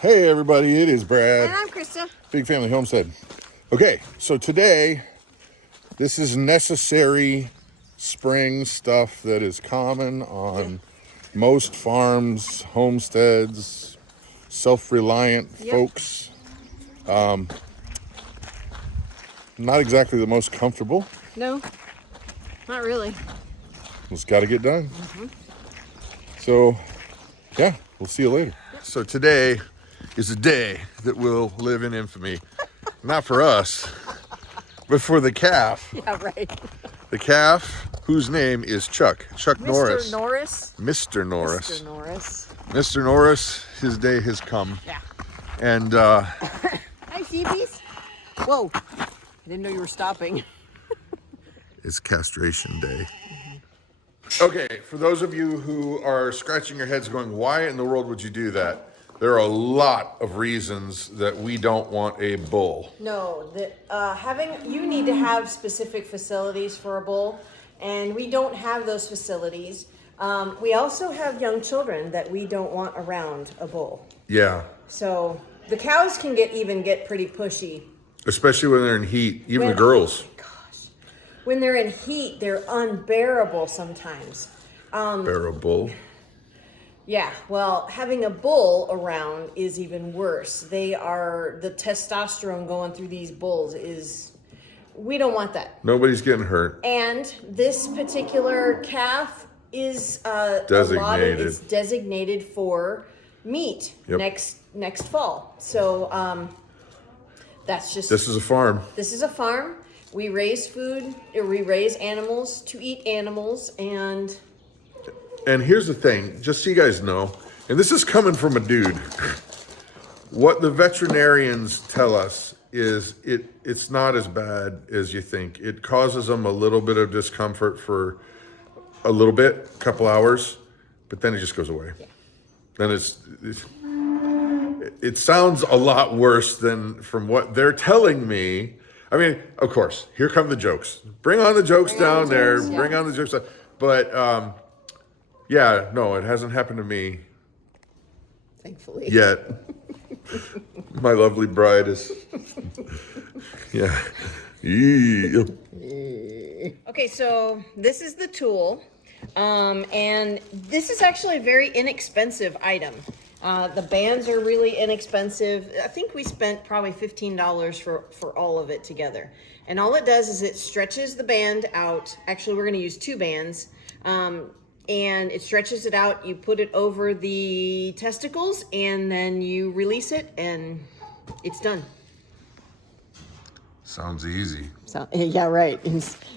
Hey everybody, it is Brad. And I'm Christa. Big Family Homestead. Okay, so today, this is necessary spring stuff that is common on most farms, homesteads, self-reliant folks. Not exactly the most comfortable. No, not really. It's got to get done. So, yeah, we'll see you later. So today is a day that will live in infamy. Not for us, but for the calf. Yeah, right. The calf, whose name is Chuck Norris. Mr. Norris. Mr. Norris. Mr. Norris. Mr. Norris, his day has come. Yeah. And Hi, Seabees. Whoa. I didn't know you were stopping. it's castration day. Okay, for those of you who are scratching your heads going, why in the world would you do that? There are a lot of reasons that we don't want a bull. No, you need to have specific facilities for a bull, and we don't have those facilities. We also have young children that we don't want around a bull. Yeah. So the cows can get pretty pushy. Especially when they're in heat, even the girls. Oh my gosh. When they're in heat, they're unbearable sometimes. Bearable. Yeah, well, having a bull around is even worse. The testosterone going through these bulls we don't want that. Nobody's getting hurt. And this particular calf is Designated. it's designated for meat next fall. So that's just. This is a farm. This is a farm. We raise food, or we raise animals to eat animals, and here's the thing, just so you guys know, and this is coming from a dude. What the veterinarians tell us is it's not as bad as you think. It causes them a little bit of discomfort for a little bit, a couple hours, but then it just goes away. Yeah. Then it sounds a lot worse than from what they're telling me. I mean, of course, here come the jokes. Bring on the jokes down there. Yeah. Bring on the jokes. But yeah, no, it hasn't happened to me. Thankfully. Yet. My lovely bride is. Yeah. Okay, so this is the tool. And this is actually a very inexpensive item. The bands are really inexpensive. I think we spent probably $15 for all of it together. And all it does is it stretches the band out. Actually, we're going to use two bands. And it stretches it out. You put it over the testicles, and then you release it, and it's done. Sounds easy. So, yeah, right.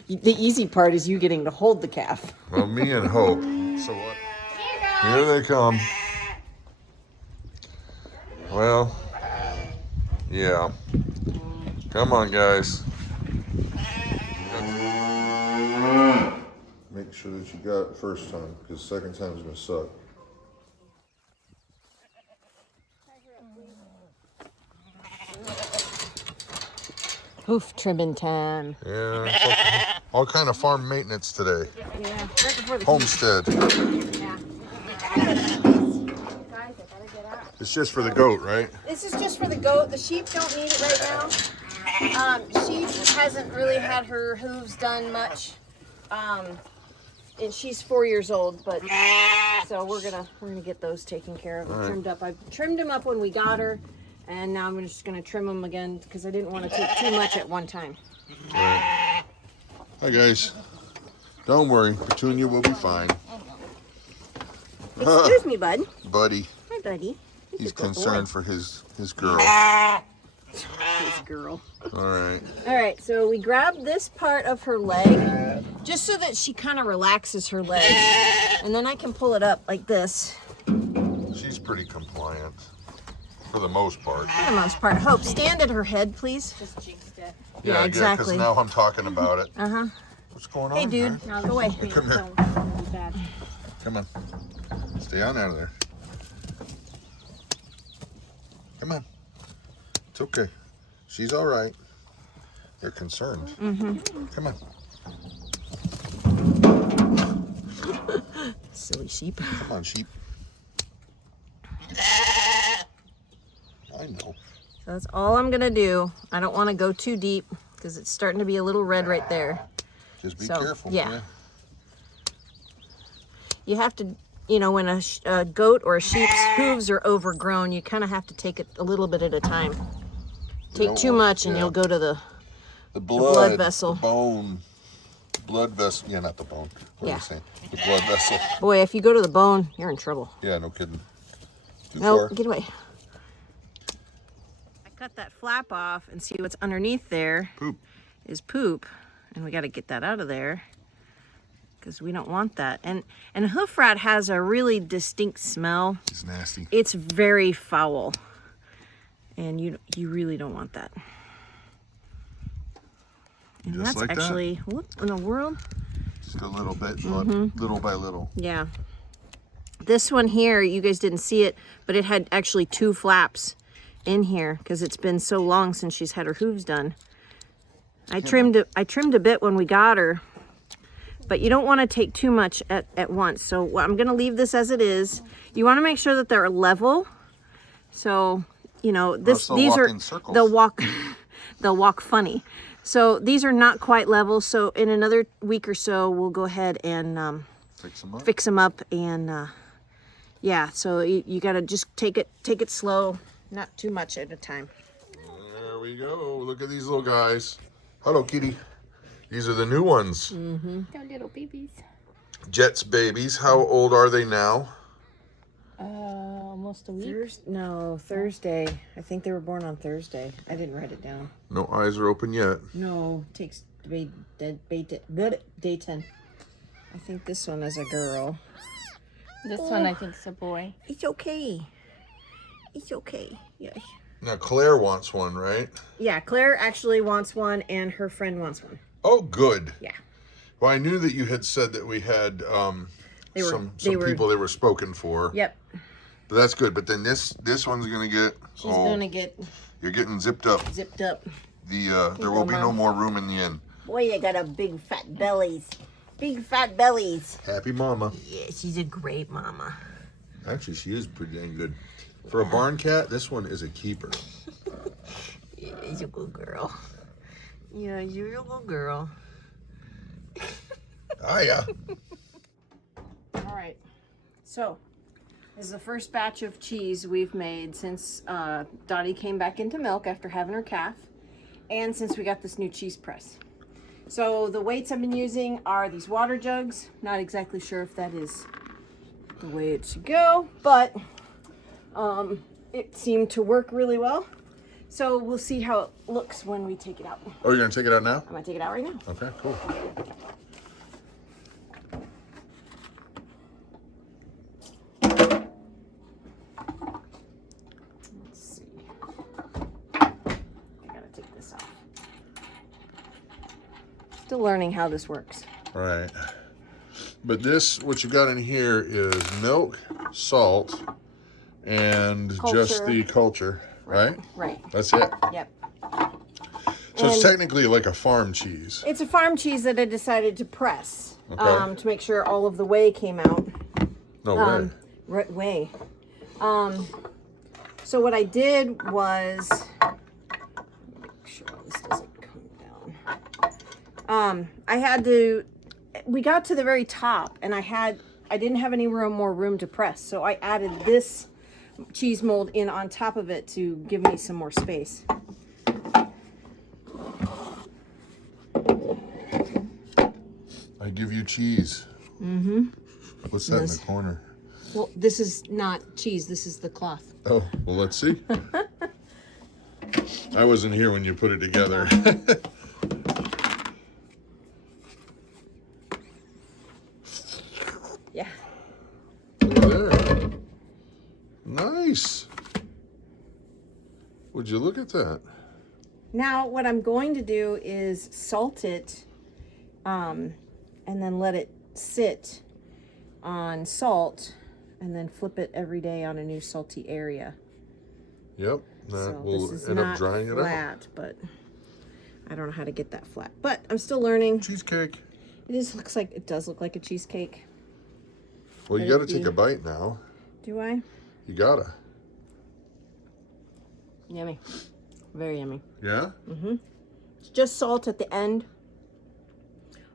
The easy part is you getting to hold the calf. Well, me and Hope. So what? Here they come. Well, yeah. Come on, guys. Make sure that you got it first time, because second time is going to suck. Hoof trimming time. Yeah, all kind of farm maintenance today. Yeah, right before the Homestead. Yeah. It's just for the goat, right? This is just for the goat. The sheep don't need it right now. She hasn't really had her hooves done much. And she's 4 years old, but so we're gonna get those taken care of and trimmed up. I trimmed them up when we got her, and now I'm just gonna trim them again because I didn't want to take too much at one time. Right. Hi guys, don't worry, Petunia will be fine. Excuse me, bud. Buddy. Hi, buddy. He's concerned for his girl. His girl. All right. All right, so we grab this part of her leg just so that she kind of relaxes her leg. And then I can pull it up like this. She's pretty compliant for the most part. For the most part. Hope, stand at her head, please. Just jinxed it. Yeah, exactly. Because now I'm talking about it. Uh-huh. What's going on? Hey, dude. Go away. Hey, come here. Come on. Stay on out of there. Come on. It's okay. She's all right. They're concerned. Mm-hmm. Come on. Silly sheep. Come on, sheep. I know. So that's all I'm gonna do. I don't want to go too deep because it's starting to be a little red right there. Just be So, careful. yeah. You have to, you know, when a goat or a sheep's hooves are overgrown, you kind of have to take it a little bit at a time. Take too much and you'll go to the blood vessel. The bone. Blood vessel. Yeah, not the bone. What am I saying? The blood vessel. Boy, if you go to the bone, you're in trouble. Yeah, no kidding. Too No, far. get away. I cut that flap off and see what's underneath there. Poop. Is poop. And we got to get that out of there because we don't want that. And a hoof rat has a really distinct smell. It's nasty. It's very foul. And you really don't want that. And Just that's like actually, what in the world? Just a little bit, little by little. Yeah. This one here, you guys didn't see it, but it had actually 2 flaps in here because it's been so long since she's had her hooves done. I trimmed a bit when we got her, but you don't want to take too much at once. So I'm going to leave this as it is. You want to make sure that they're level. So, you know, these are, they'll walk funny. So these are not quite level. So in another week or so, we'll go ahead and fix them up. And yeah, so you got to just take it slow, not too much at a time. There we go. Look at these little guys. Hello, kitty. These are the new ones. They're little babies. Jet's babies. How old are they now? Almost a week. Thursday. I think they were born on Thursday. I didn't write it down. No eyes are open yet. No, takes day 10. I think this one is a girl. This one I think is a boy. It's okay. It's okay. Yeah. Now Claire wants one, right? Yeah, Claire actually wants one and her friend wants one. Oh, good. Yeah. Well, I knew that you had said that we had some people that were spoken for. Yep. But that's good. But then this one's gonna get. She's gonna get. You're getting zipped up. Zipped up. There will be no more room in the inn. Boy, you got a big fat bellies. Big fat bellies. Happy mama. Yeah, she's a great mama. Actually, she is pretty dang good. For a barn cat, this one is a keeper. Yeah, she's a good girl. Yeah, you're a good girl. Yeah. All right. So, this is the first batch of cheese we've made since Dottie came back into milk after having her calf, and since we got this new cheese press. So the weights I've been using are these water jugs. Not exactly sure if that is the way it should go, but it seemed to work really well. So we'll see how it looks when we take it out. Oh, you're gonna take it out now? I'm gonna take it out right now. Okay, cool. Let's see. I gotta take this off. Still learning how this works. All right. But this, what you got in here is milk, salt, and just the culture, right? Right. That's it. Yep. So it's technically like a farm cheese. It's a farm cheese that I decided to press Okay. to make sure all of the whey came out. No way. Right, whey. So what I did was, make sure this doesn't come down. I had to. We got to the very top, and I didn't have any more room to press, so I added this cheese mold in on top of it to give me some more space. I give you cheese. Mm-hmm. What's that in the corner? Well, this is not cheese. This is the cloth. Oh, well, let's see. I wasn't here when you put it together. Yeah. Over there. Nice. Would you look at that? Now, what I'm going to do is salt it, and then let it sit on salt, and then flip it every day on a new salty area. Yep. That So will this is end up not drying it out. flat, but I don't know how to get that flat. But I'm still learning. Cheesecake. It does look like a cheesecake. Well, you got to take a bite now. Do I? You gotta. Yummy. Very yummy. Yeah? It's just salt at the end.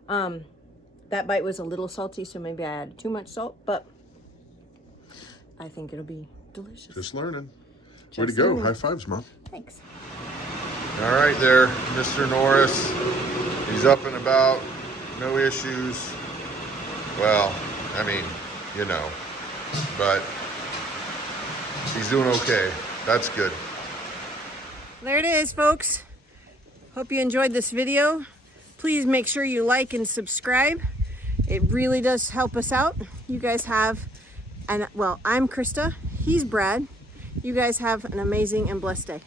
That bite was a little salty, so maybe I added too much salt, but I think it'll be delicious. Just learning. Just Way to go. learning. High fives, Mom. Thanks. All right there, Mr. Norris. He's up and about. No issues. Well, I mean, you know, but he's doing okay. That's good. There it is, folks. Hope you enjoyed this video. Please make sure you like and subscribe. It really does help us out. You guys have, well, I'm Krista. He's Brad. You guys have an amazing and blessed day.